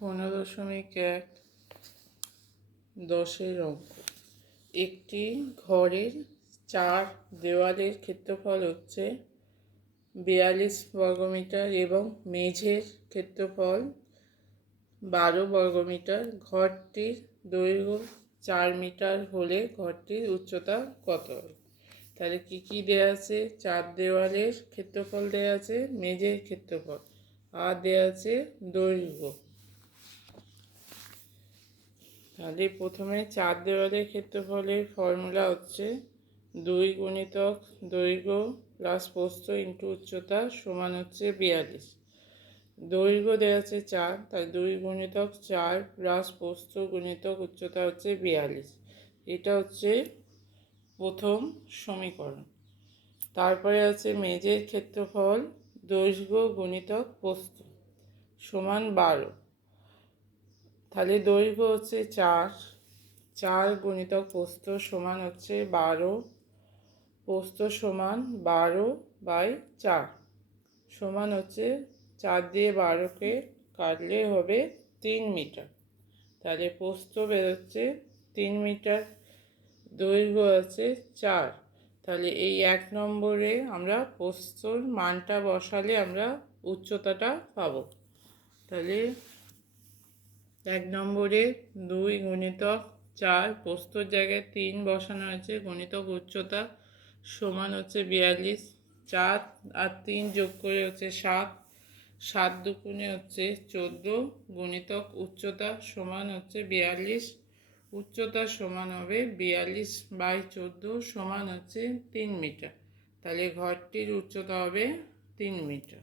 15.1 10-এর অঙ্ক। একটি ঘরের 4 দেওয়ালের ক্ষেত্রফল হচ্ছে 42 বর্গমিটার এবং মেঝের ক্ষেত্রফল 12 বর্গমিটার। ঘরটির দৈর্ঘ্য 4 মিটার হলে ঘরটির উচ্চতা কত হবে? তাহলে কী কী দেওয়া আছে? 4 দেওয়ালের ক্ষেত্রফল দেওয়া আছে, মেঝের ক্ষেত্রফল, আর দেওয়া আছে দৈর্ঘ্য। তাহলে প্রথমে 4 দেওয়ালের ক্ষেত্রফলের ফর্মুলা হচ্ছে 2 গুণিতক দৈর্ঘ্য প্লাস প্রস্থ ইন্টু উচ্চতা সমান হচ্ছে 42। দৈর্ঘ্য দেওয়া আছে 4, তাই 2 গুণিতক 4 প্লাস প্রস্থ গুণিতক উচ্চতা হচ্ছে 42। এটা হচ্ছে প্রথম সমীকরণ। তারপরে আছে মেঝের ক্ষেত্রফল দৈর্ঘ্য গুণিতক প্রস্থ সমান 12। তাহলে দৈর্ঘ্য হচ্ছে 4 গুণিতক প্রস্থ সমান হচ্ছে 12, প্রস্থ সমান 12/4 সমান হচ্ছে 4 দিয়ে 12কে কাটলে হবে 3 মিটার। তাহলে প্রস্থ বেরোচ্ছে 3 মিটার, দৈর্ঘ্য আছে 4। তাহলে এই 1 নম্বরে আমরা প্রস্থর মানটা বসালে আমরা উচ্চতাটা পাবো। তাহলে 1 নম্বরে 2 গুণিতক 4, প্রস্থর জায়গায় 3 বসানো হয়েছে, গুণিতক উচ্চতা সমান হচ্ছে 42। 4 আর 3 যোগ করে হচ্ছে 7, 7 দুগুণে হচ্ছে 14, গুণিতক উচ্চতা সমান হচ্ছে 42। উচ্চতা সমান হবে 42/14 সমান হচ্ছে 3 মিটার। তাহলে ঘরটির উচ্চতা হবে 3 মিটার।